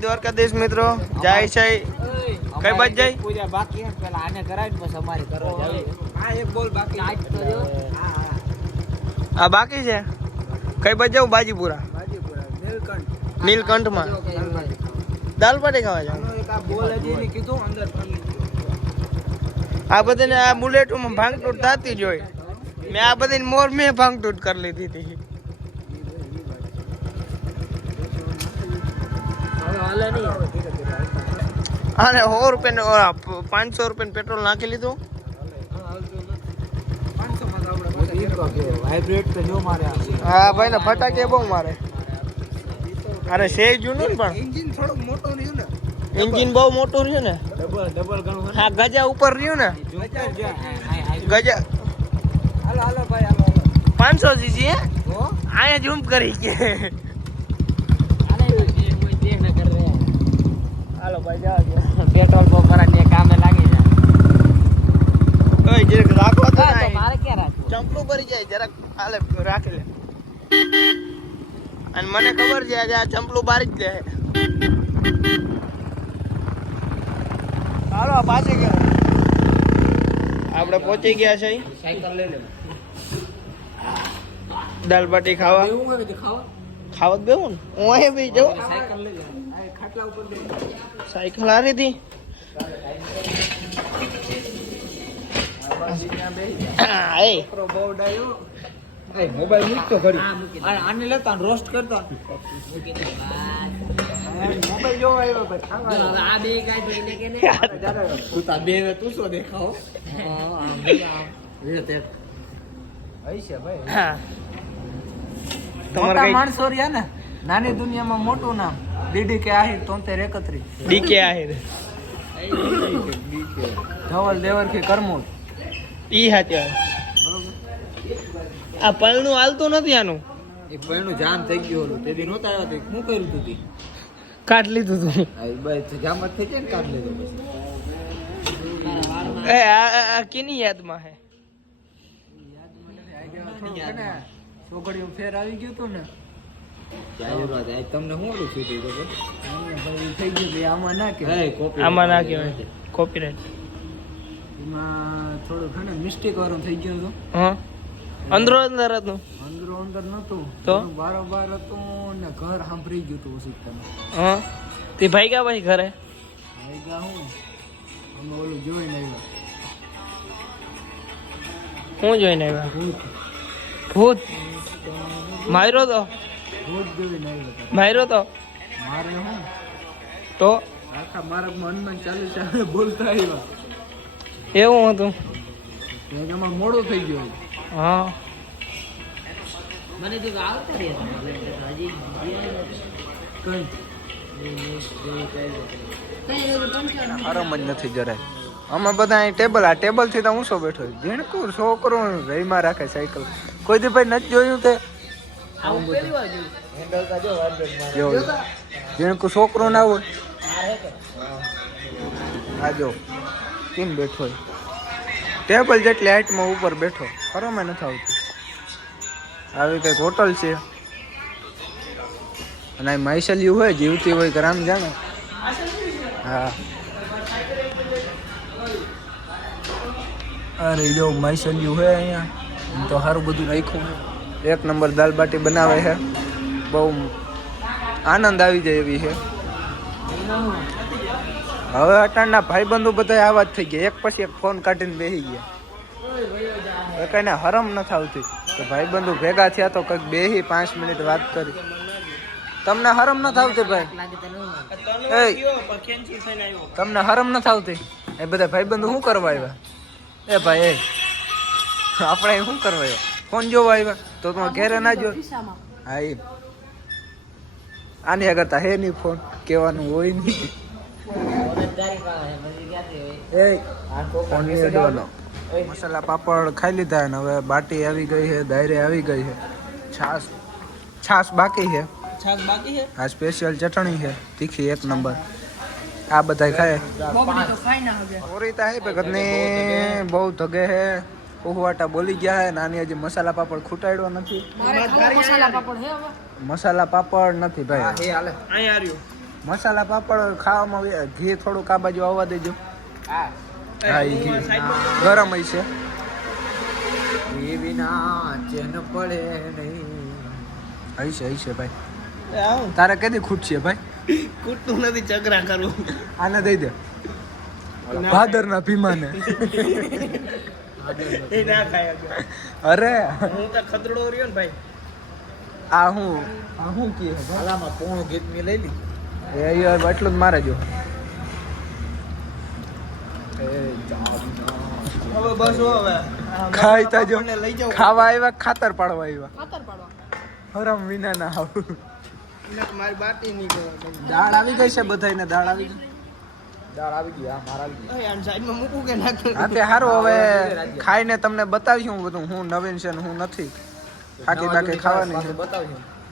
દ્વારકાધીશ મિત્રો. જાય છે કઈ બાજ જાય? પૂજા બાકી હે પેલા આને કરાવી પછી અમારી કરો જાવી આ એક બોલ બાકી. લાઈટ તો જો. હા હા. આ બાકી છે? કઈ બાજ જાવ? બાજીપુરા. બાજીપુરા નીલકંઠ. નીલકંઠમાં? દાલ પાટી ખાવા જાવ? એક આ બોલ હજી એને કીધું અંદર આ બધાને આ બુલેટોમાં ભાંગતૂટ થતી જ હોય. મેં આ બધી મોર મેં ભાંગતૂટ કરી લીધી હતી. અને સો રૂપિયા પાંચસો રૂપિયાનું પેટ્રોલ નાખી લીધું. હા ભાઈ ને ફટાકે બહુ મારે. અરે છે જૂનું ને પણ? એન્જિન થોડુંક મોટું રહ્યું ને. એન્જિન બહુ મોટું રહ્યું ને? ડબલ ડબલ ઘણું હા ગજા ઉપર રહ્યું ને? ગજા. હાલો હાલો ભાઈ હાલો હાલો. પાંચસો હો? અહીંયા જમ્પ કરી કે. હાલો ભાઈ જાવ પેટ્રોલ પંપ પર ને કામે લાગી જાય. ઓય જરાક રાખો તો. મારે ક્યાં રાખવું? ચંપલું ભરી જાય જરાક હાલે રાખી લે. અને મને ખબર છે આજે આ ચંપલું બારી જ જાય. હાલો પાછી ગયા. આપણે પહોંચી ગયા છે સાયકલ લઈ લે. દાલ બાટી ખાવા કે ખાવા. ખાવા જ બેવું ને? હું અહીંયા બી જવું સાયકલ લઈ લે. આ ખાટલા ઉપર સાયકલ હારી હતી હા, એ. છોકરો બહુ ડાયો. એ મોબાઈલ મૂકતો ઘડી. આને લેતા રોસ્ટ કરતો મોબાઈલ જોવા આવ્યો ભાઈ. આ બે કાઈ તું તા બે તું શું દેખાવ? હૈશે ભાઈ હા. મોટા માણસો રહ્યા ને નાની દુનિયામાં મોટું નામ. ડીડી કે આહિર તોતેર એકત્રીસ. ડીકે આહિર. ધવલ દેવર કે કરમોલ ઈ હાચે આ પલનું હાલતું નથી આનું. એ ભાઈનું જામ થઈ ગયું હતું. તે દી નહોતા આવ્યા તે શું કર્યું તું તી કાઢ લીધું તું. આ ભાઈ જામ જ થઈ જાય ને કાઢ લીધું પછી. એ આ કેની યાદમાં હે? છોકરીઓ ફેર આવી ગયું તું ને. તમને શું ઓલું થઈ ગયું ભાઈ આમાં ના કે આમાં ના કહેવાય. કોપીરાઈટ એમાં થોડું ઘણા ને મિસ્ટેક વાળું થઈ ગયું હતું. હા? અંદરો અંદર હતું? અંદરો અંદર નતું તો? બારોબાર હતું ને ઘર સાંભળી ગયું હતું ઓશિકતાનું હા? તે ભાઈ ગયા ભાઈ ઘરે? ભાઈ ગયા હું? અમે ઓલું જોઈને આવ્યા. હું જોઈને આવ્યા? ભૂત. ભૂત? માર્યો તો? માર્યો તો? મારે હું? તો? આખા માર્ગમાં હનુમાન ચાલીસા બોલતા આવ્યા. એવું હતું? એમાં મોડું થઈ ગયું. હા. મને તો આવતા કઈ? આરામ જ નથી જરાય. અમે બધા અહીં ટેબલ આ ટેબલથી તો હું શું બેઠો ઝીણકું છોકરો રહીમાં રાખે સાયકલ. કોઈ દી ભાઈ નથી જોયું તે? જેવું ઝીણકું છોકરો ના હોય. આ જો. કેમ બેઠો ટેબલ જેટલી હાઈટમાં ઉપર બેઠો. ખરોમાં નથી આવતું. આવી કંઈક હોટલ છે. અને આ મહેસલિયું હોય જીવતી હોય ગ્રામ જાણે. હા. અરે જો મહેસલિયું હોય અહીંયા. તો સારું બધું રાખ્યું છે એક નંબર દાલ બાટી બનાવે છે. બહુ આનંદ આવી જાય એવી છે. હવે અટાણના ભાઈબંધો બધા આવા જ થઈ ગયા. એક પછી એક ફોન કાઢીને બેસી ગયા. કઈને હરમ નથી આવતી કે ભાઈબંધો ભેગા થયા તો કંઈક બેસી પાંચ મિનિટ વાત કરી. તમને હરમ નથી આવતી ભાઈ? એ તમને હરમ નથી આવતી એ બધા ભાઈબંધો શું કરવા આવ્યા? એ ભાઈ એ. આપણે શું કરવા આવ્યા? ફોન જોવો આવ્યા. તો તમારે ઘેરે ના જો. હા એ આની કરતા હે નહીં ફોન. કહેવાનું હોય નહીં. મસાલા પાપડ ખાઈ લીધા ને હવે બાટી આવી ગઈ છે દાયરે આવી ગઈ છે. છાસ છાસ બાકી છે. છાસ બાકી છે? આ સ્પેશિયલ ચટણી છે તીખી એક નંબર. આ બધા ખાય. ઓરી હે ભગત ને બહુ ધગે હે. ઉહવાટા બોલી ગયા હે નાની હજી મસાલા પાપડ ખૂટાડ્યો નથી. મસાલા પાપડ નથી ભાઈ. એ મસાલા પાપડ ખાવામાં ઘી થોડુંક આ બાજુ આવવા દેજો. હા. હા ઘી. ગરમ હશે ઘી એ વિના ચેન પડે નહીં. હશે હશે ભાઈ. તારે કદી ખૂટશે ભાઈ? ખૂટતું નથી ચગરા કરું. આને દઈ દે. ભાદરના ભીમાને. એ ના ખાય અરે. હું તો ખતરડો રહ્યો ને ભાઈ. આ હું? આ હું કે? ભલામાં કોણ ગીત મે લઈ લી એ યાર એટલું જ મારે જો. હવે બસ હવે. ખાઈ તા જો. લઈ જાઓ ખાવા આવ્યા ખાતર પાડવા આવ્યા. ખાતર પાડવા. હરમ વિના ના આવું. મારી બાટી નહીં દાળ આવી ગઈ છે બધાને દાળ આવી ગઈ? દાળ આવી ગઈ હા માર આવી ગઈ. આમ સાઈડમાં મૂકું કે નાખું હા તે સારું હવે ખાઈને તમને બતાવીશું બધું. હું નવીન છે ને હું નથી. થાકી બાકી ખાવાની છે.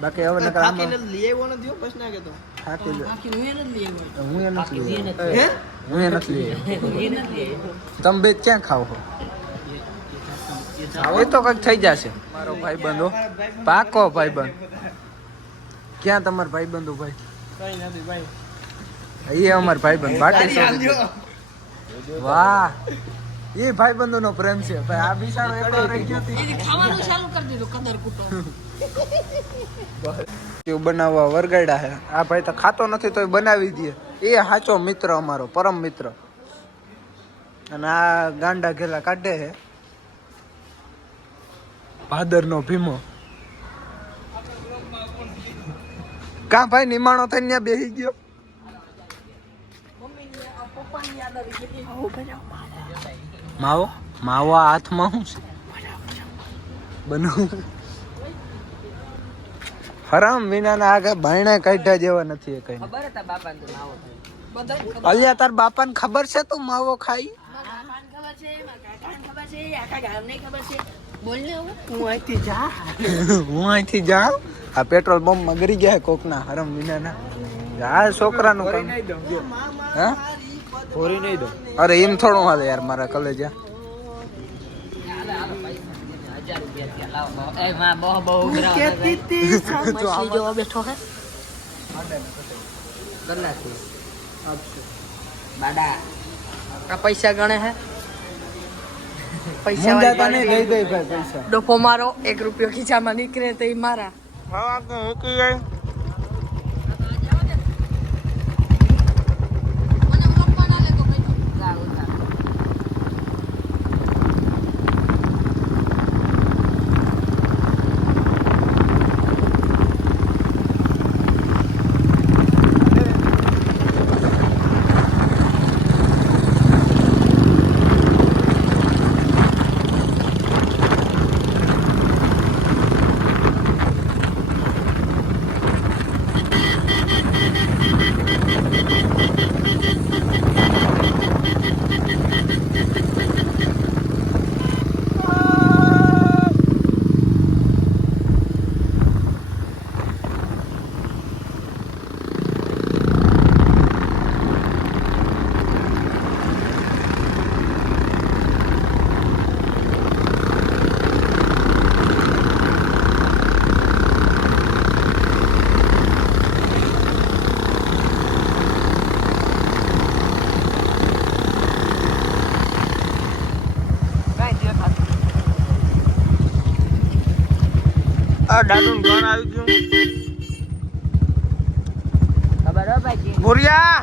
બાકી હવે નકર આમ આમાં લઈ આવ્યો નથી હો, બસ ના કહેતો. થાકી હું એને જ લઈ આવ્યો. હું એ નથી લઈ આવ્યો. હે? હું એ નથી લઈ આવ્યો. તમે બે ક્યાં ખાવ છો? એ તો કંઈક થઈ જશે. મારો ભાઈ બંધો પાકો ભાઈ બંધ ક્યાં તમારો ભાઈ બંધો ભાઈ? કઈ નથી ભાઈ. એ અમાર ભાઈબંધ પાટી બાટી તારી સોરી. હાલજો. વાહ. એ ભાઈબંધો નો પ્રેમ છે. ભાઈ આ બિચારો એકલો રહી ગયો. ખાવાનું ચાલુ કરી દીધું કદર કૂટો. બનાવવા વરગાડ્યા હે. આ ભાઈ તો ખાતો નથી તોય બનાવી દે. એ સાચો મિત્ર અમારો પરમ મિત્ર. અને આ ગાંડા ઘેલા કાઢે હે. ભાદરનો ભીમો. કા ભાઈ નિમાણો થઈને ત્યાં બેસી ગયો પપ્પાની યાદ આવી ગઈ આવું બનાવ માવો? માવો આ હાથમાં શું છે? બનવું. હરામ વિનાના આગળ ભાઈણા કાઢ્યા જેવા નથી એ કઈ ખબર હતા બાપા ને અલ્યા તાર બાપાને ખબર છે તું માવો ખાઈ? મારા બાપાને ખબર છે મારા કાકાને ખબર છે આખા ગામને ખબર છે. બોલ ને હવે. હું અહીંથી જા. હું અહીંથી જાઉં? આ પેટ્રોલ પંપમાં ગરી ગયા કોકના હરમ વિનાના આ છોકરાનું કામ. નહીં દઉં. જો હા? ફોરી નહીં દઉં. અરે એમ થોડું હાલે યાર મારા કલેજા. હજાર રૂપિયા થયા લાવો એ માં બહુ બહુ કહેતી હતી મસી જોવા બેઠો હે? કલાક બાડા. આ પૈસા ગણે હે? પૈસા મુંજાતા વાળી નહીં દઈ દઈ ભાઈ પૈસા. ડોફો મારો એક રૂપિયો ખીચામાં નીકળે તો એ મારા. હા તો મૂકી જાય આ દાદુ ઘર આવી ગયું. ખબર હો ભાઈ ભૂરિયા!